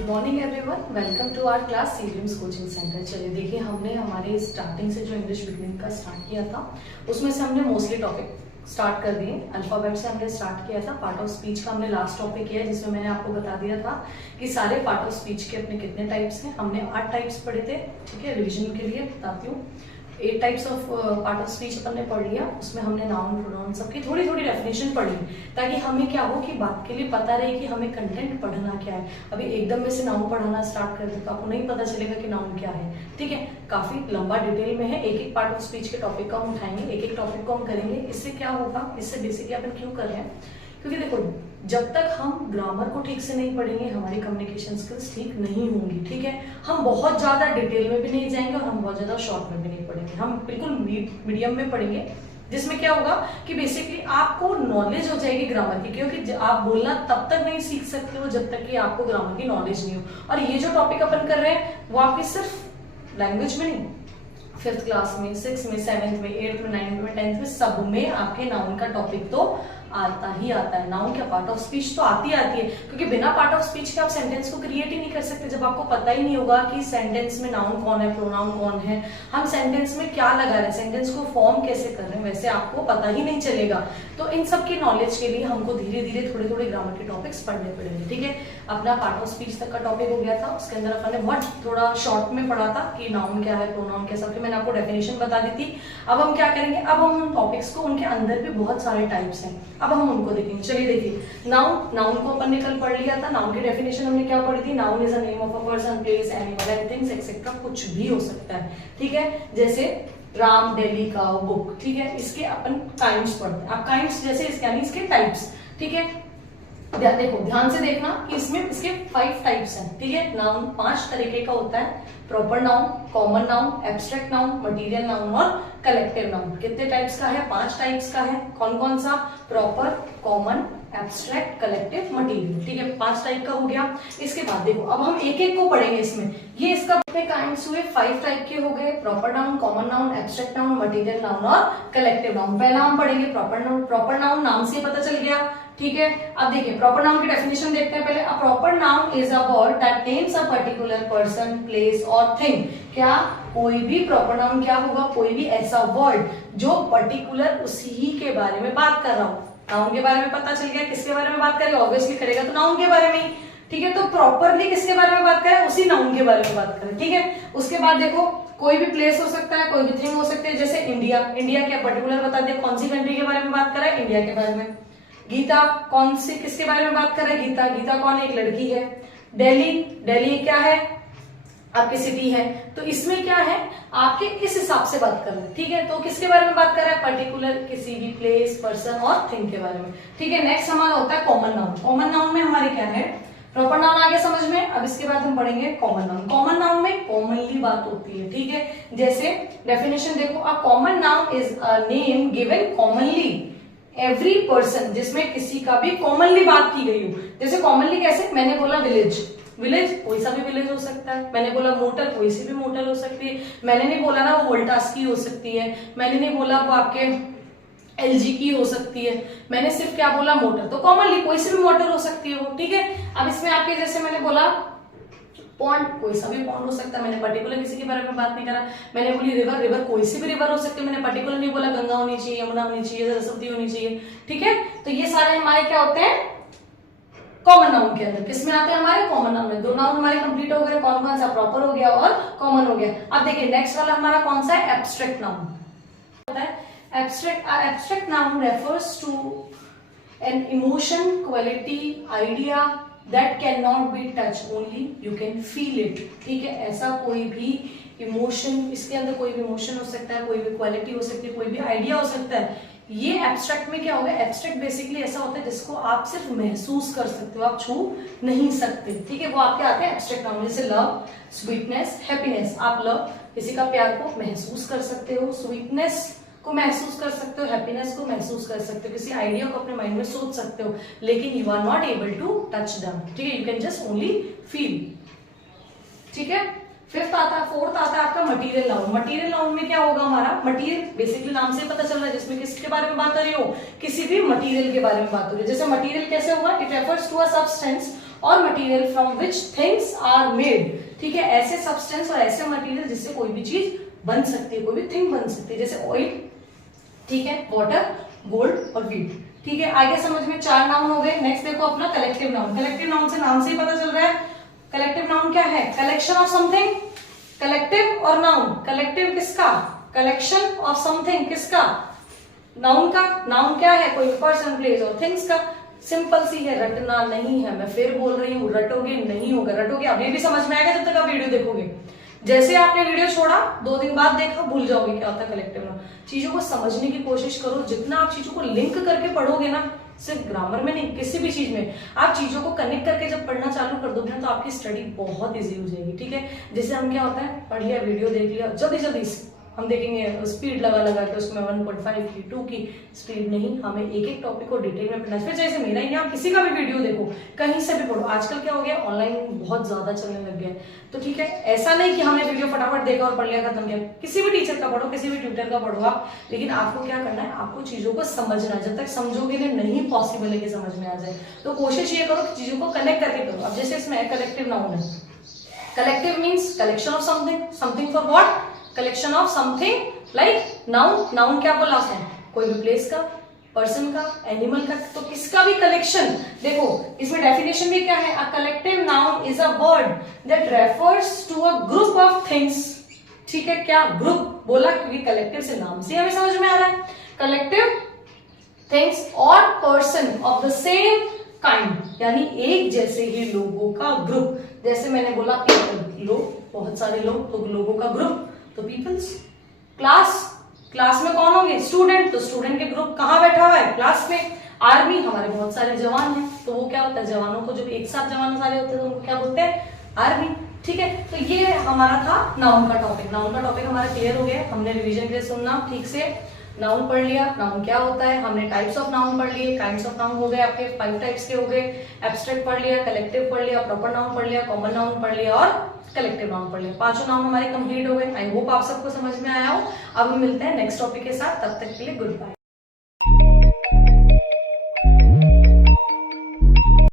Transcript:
Good morning everyone, welcome to our class Seedreams coaching centre. चलिए देखिए, हमने हमारे स्टार्टिंग से जो इंग्लिश बिगनिंग का स्टार्ट किया था उसमें से हमने मोस्टली टॉपिक स्टार्ट कर दिए। अल्फाबेट से हमने स्टार्ट किया था। पार्ट ऑफ स्पीच का हमने लास्ट टॉपिक किया जिसमें मैंने आपको बता दिया था कि सारे पार्ट ऑफ स्पीच के अपने कितने टाइप्स हैं। हमने 8 टाइप्स पढ़े थे। ठीक है, रिविजन के लिए बताती हूँ। 8 types of part of speech अपन ने पढ़ लिया। उसमें हमने नाउन प्रोनाउन सबकी थोड़ी थोड़ी डेफिनेशन पढ़ी ताकि हमें क्या हो कि बात के लिए पता रहे कि हमें कंटेंट पढ़ना क्या है। अभी एकदम में से नाउन पढ़ाना स्टार्ट कर दे तो आपको नहीं पता चलेगा कि नाउन क्या है। ठीक है, काफी लंबा डिटेल में है। एक एक पार्ट ऑफ स्पीच के टॉपिक को हम उठाएंगे, एक एक टॉपिक को हम करेंगे। इससे क्या होगा, इससे बेसिकली अपन क्यों कर रहे हैं, क्योंकि देखो जब तक हम ग्रामर को ठीक से नहीं पढ़ेंगे हमारी कम्युनिकेशन स्किल्स ठीक नहीं होंगी। ठीक है, हम बहुत ज्यादा डिटेल में भी नहीं जाएंगे और हम बहुत ज्यादा शॉर्ट में भी नहीं पढ़ेंगे। हम बिल्कुल मीडियम में पढ़ेंगे जिसमें क्या होगा कि बेसिकली आपको नॉलेज हो जाएगी ग्रामर की, क्योंकि आप बोलना तब तक नहीं सीख सकते हो जब तक कि आपको ग्रामर की नॉलेज नहीं हो। और ये जो टॉपिक अपन कर रहे हैं वो आपकी सिर्फ लैंग्वेज में नहीं, 5th क्लास में, 6th में, 7th में, 8th में, 9th में, 10th में सब में आपके नाउन का टॉपिक तो आता ही आता है। नाउन क्या पार्ट ऑफ स्पीच तो आती है, क्योंकि बिना पार्ट ऑफ स्पीच के आप सेंटेंस को क्रिएट ही नहीं कर सकते। जब आपको पता ही नहीं होगा कि सेंटेंस में नाउन कौन है, प्रोनाउन कौन है, हम सेंटेंस में क्या लगा रहे हैं, सेंटेंस को फॉर्म कैसे कर रहे हैं, वैसे आपको पता ही नहीं चलेगा। तो इन सब की नॉलेज के लिए हमको धीरे धीरे थोड़े थोड़े ग्रामर के टॉपिक्स पढ़ने पड़ेंगे। ठीक है, अपना पार्ट ऑफ स्पीच तक का टॉपिक हो गया था। उसके अंदर अपन ने बहुत थोड़ा शॉर्ट में पढ़ा था कि नाउन क्या है, प्रोनाउन क्या, सबकी मैंने आपको डेफिनेशन बता दी थी। अब हम क्या करेंगे, अब हम उन टॉपिक्स को, उनके अंदर भी बहुत सारे टाइप्स हैं, अब हम उनको देखेंगे। चलिए देखिए, नाउन को अपन ने कल पढ़ लिया था। नाउन की डेफिनेशन हमने क्या पढ़ी थी, noun is a name of a person, place, animal and things etcetera, कुछ भी हो सकता है। ठीक है, जैसे राम, दिल्ली का बुक। ठीक है, इसके अपन काइंड्स पढ़ते हैं। अब काइंड्स जैसे इसके यानी इसके टाइप्स। ठीक है, देखो ध्यान से देखना कि इसमें इसके 5 टाइप्स हैं। ठीक है, नाउन 5 तरीके का होता है, proper noun, common noun, abstract noun, material noun और कलेक्टिव नाउन। कितने टाइप्स का है, 5 टाइप्स का है। कौन कौन सा, proper, common, abstract, collective, material. ठीक है, 5 टाइप का हो गया। इसके बाद देखो अब हम एक एक को पढ़ेंगे। इसमें ये इसका कितने काइंड्स हुए, 5 टाइप के हो गए, proper noun, common noun, abstract noun, material noun और कलेक्टिव नाउन। पहला हम पढ़ेंगे प्रॉपर नाउन। प्रॉपर नाउन नाम से पता चल गया। ठीक है, अब देखिए प्रॉपर नाउन की डेफिनेशन देखते हैं पहले। A proper noun is a word that names a particular person, place और थिंग। क्या कोई भी प्रॉपर नाउन क्या होगा, कोई भी ऐसा वर्ड जो पर्टिकुलर उसी ही के बारे में बात कर रहा हो। नाउन के बारे में पता चल गया, किसके बारे में बात करेगा, ऑब्वियसली करेगा तो नाउन के बारे में ही। ठीक है, तो प्रॉपरली किसके बारे में बात करें, उसी नाउन के बारे में बात करें। ठीक है, उसके बाद देखो कोई भी प्लेस हो सकता है, कोई भी थिंग हो सकती है। जैसे इंडिया, इंडिया क्या पर्टिकुलर बता दिया, कौन सी कंट्री के बारे में बात कर रहा है, इंडिया के बारे में। गीता कौन सी किसके बारे में बात कर रहे हैं, गीता, गीता कौन है, एक लड़की है। दिल्ली, दिल्ली क्या है, आपकी सिटी है। तो इसमें क्या है, आपके इस हिसाब से बात कर रहे हैं। ठीक है, तो किसके बारे में बात कर रहा है, पर्टिकुलर किसी भी प्लेस, पर्सन और थिंग के बारे में। ठीक है, नेक्स्ट हमारा होता है कॉमन नाउन। कॉमन नाउन में हमारे क्या है, प्रॉपर नाउन आ गया समझ में। अब इसके बाद हम पढ़ेंगे कॉमन नाउन। कॉमन नाउन में कॉमनली बात होती है। ठीक है, जैसे डेफिनेशन देखो, a common noun is a name given commonly every person, जिसमें किसी का भी कॉमनली बात की गई हो। जैसे कॉमनली कैसे, मैंने बोला विलेज, विलेज कोई सा भी विलेज हो सकता है। मैंने बोला मोटर, कोई सी भी मोटर हो सकती है। मैंने नहीं बोला ना वो वोल्टास की हो सकती है। मैंने नहीं बोला वो आपके एलजी की हो सकती है। मैंने सिर्फ क्या बोला, मोटर। तो कॉमनली कोई सी भी मोटर हो सकती है वो। ठीक है, अब इसमें आपके जैसे मैंने बोला पॉन्ड, कोई सा भी पॉन्ड हो सकता है। मैंने पर्टिकुलर किसी के बारे में बात नहीं करा। मैंने बोली रिवर, रिवर कोई सी भी रिवर हो सकती है। मैंने पर्टिकुलर नहीं बोला गंगा होनी चाहिए, यमुना होनी चाहिए, सरस्वती होनी चाहिए। ठीक है, तो ये सारे हमारे क्या होते हैं, कॉमन नाउन के अंदर। किसमें आते हैं, हमारे कॉमन नाउन में। 2 नाउन हमारे कंप्लीट हो गए, कौन कौन सा, प्रॉपर हो गया और कॉमन हो गया। अब देखिए नेक्स्ट वाला हमारा कौन सा है, एब्स्ट्रैक्ट नाउन होता है। Abstract noun refers to an emotion, quality, idea that cannot be touched, only you can feel it। ठीक है, ऐसा कोई भी इमोशन, इसके अंदर कोई भी इमोशन हो सकता है, कोई भी क्वालिटी हो सकती है, कोई भी आइडिया हो सकता है। ये एब्स्ट्रैक्ट में क्या होगा, एब्स्ट्रैक्ट बेसिकली ऐसा होता है जिसको आप सिर्फ महसूस कर सकते हो, आप छू नहीं सकते। ठीक है, वो आपके आते हैं एब्स्ट्रैक्ट नाउन। जैसे लव, स्वीटनेस, हैप्पीनेस। आप लव किसी का प्यार को महसूस कर सकते हो, स्वीटनेस को महसूस कर सकते हो, हैप्पीनेस को महसूस कर सकते हो, किसी आइडिया को अपने माइंड में सोच सकते हो, लेकिन you are not able to touch them. ठीक है, you can just only feel. ठीक है, 4th आता है आपका मटेरियल नाउन। मटेरियल नाउन में क्या होगा हमारा, मटेरियल बेसिकली नाम से पता चल रहा है जिसमें किसके बारे में बात कर रही हो, किसी भी मटेरियल के बारे में बात हो रही है। जैसे मटेरियल कैसे होगा, it refers to a substance और material from which things are made, ठीक है, ऐसे सब्सटेंस और ऐसे मटेरियल जिससे कोई भी चीज बन सकती है, कोई भी थिंग बन सकती है, जैसे ऑयल, ठीक है, वाटर, गोल्ड और व्हीट, ठीक है। आगे समझ में 4 नाउन हो गए। नेक्स्ट देखो अपना कलेक्टिव नाउन। कलेक्टिव नाउन से नाम से ही पता चल रहा है कलेक्टिव नाउन क्या है, कलेक्शन ऑफ समथिंग। कलेक्टिव और नाउन, कलेक्टिव किसका, कलेक्शन ऑफ समथिंग किसका, नाउन का। नाउन क्या है, कोई पर्सन, प्लेस और थिंग्स का। सिंपल सी है, रटना नहीं है। मैं फिर बोल रही हूँ, रटोगे नहीं होगा, रटोगे अभी भी समझ में आएगा जब तक आप वीडियो देखोगे। जैसे आपने वीडियो छोड़ा 2 दिन बाद देखा, भूल जाओगे क्या होता है कलेक्टिव नाउन। चीजों को समझने की कोशिश करो, जितना आप चीजों को लिंक करके पढ़ोगे ना, सिर्फ ग्रामर में नहीं, किसी भी चीज में आप चीजों को कनेक्ट करके जब पढ़ना चालू कर दोगे ना, तो आपकी स्टडी बहुत इजी हो जाएगी, ठीक है। जैसे हम क्या होता है, पढ़ लिया, वीडियो देख लिया, जल्दी जल्दी हम देखेंगे, स्पीड लगा लगा के उसमें 1.5 की 2 की स्पीड नहीं, हमें एक एक टॉपिक को डिटेल में पढ़ना है। फिर जैसे मेरा ही, आप किसी का भी वीडियो देखो, कहीं से भी पढ़ो। आजकल क्या हो गया, ऑनलाइन बहुत ज्यादा चलने लग गया, तो ठीक है, ऐसा नहीं कि हमने वीडियो फटाफट देखा और पढ़ लिया, खत्म किया। किसी भी टीचर का पढ़ो, किसी भी ट्यूटर का पढ़ो आप, लेकिन आपको क्या करना है, आपको चीजों को समझना है। जब तक समझोगे नहीं पॉसिबल है कि समझ में आ जाए, तो कोशिश ये करो कि चीजों को कनेक्ट करके करो। अब जैसे इसमें कलेक्टिव नाउन है, collective means collection of something, something for what, collection of something, like noun. Noun क्या बोला उसने, कोई भी प्लेस का, पर्सन का, एनिमल का, तो किसका भी कलेक्शन। देखो इसमें डेफिनेशन भी क्या है, a collective noun is a word that refers to a group of things, ठीक है। क्या ग्रुप बोला, क्योंकि कलेक्टिव से नाम से हमें समझ में आ रहा है, कलेक्टिव थिंग्स और person of the same kind, यानी एक जैसे ही लोगों का ग्रुप। जैसे मैंने बोला पीपल, लोग, बहुत सारे लोग, तो लोगों का ग्रुप तो पीपल्स। क्लास, क्लास में कौन होंगे, स्टूडेंट, तो स्टूडेंट के ग्रुप कहाँ बैठा हुआ है, क्लास में। आर्मी, हमारे बहुत सारे जवान हैं, तो वो क्या होता है, जवानों को जब एक साथ जवान सारे होते हैं तो उनको क्या बोलते हैं, आर्मी, ठीक है। तो ये हमारा था नाउन का टॉपिक। नाउन का टॉपिक हमारा क्लियर हो गया, हमने रिवीजन के लिए सुनना ठीक से, नाउन पढ़ लिया, नाउन क्या होता है, हमने टाइप्स ऑफ नाउन पढ़ लिए, काइंड्स ऑफ नाउन हो गए आपके 5 टाइप्स के हो गए, एब्स्ट्रैक्ट पढ़ लिया, कलेक्टिव पढ़ लिया, प्रॉपर नाउन पढ़ लिया, कॉमन नाउन पढ़ लिया और कलेक्टिव नाउन पढ़ लिया। 5 नाउन हमारे कंप्लीट हो गए। आई होप आप सबको समझ में आया हो। अब हम मिलते हैं नेक्स्ट टॉपिक के साथ, तब तक के लिए गुड बाय।